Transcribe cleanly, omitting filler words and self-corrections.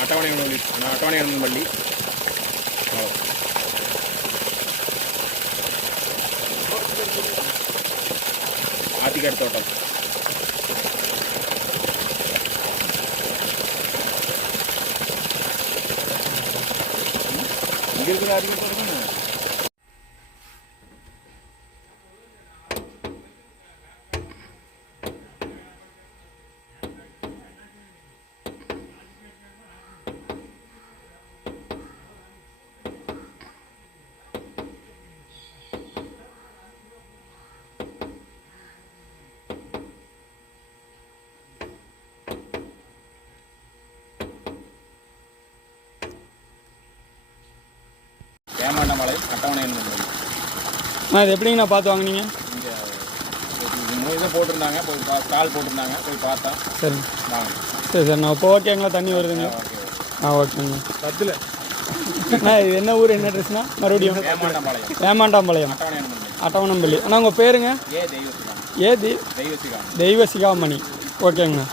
அட்டவணையன்பள்ளி ஆத்திக்காடு தோட்டம். இங்கே இருக்கிற ஆத்திக்காடு தோட்டம் தானே. ஏமாண்டமலை அட்டவணையன்பள்ளி. இது எப்படிங்கண்ணா பார்த்து வாங்கினீங்க? இங்கே 3 இதை போட்டிருந்தாங்க, போய் ஸ்டால் போட்டிருந்தாங்க, போய் பார்த்தேன். சரி வாங்க. சரி சார். இப்போ ஓகேங்களா? தண்ணி வருதுங்களா? ஓகேங்க. 10ல் இது என்ன ஊர், என்ன அட்ரஸ்னா? மறுபடியும் வேமாண்டாம்பாளையம் அட்டவணம்பள்ளி. அண்ணா உங்கள் பேருங்க? தெய்வசிகாமணி. ஓகேங்கண்ணா.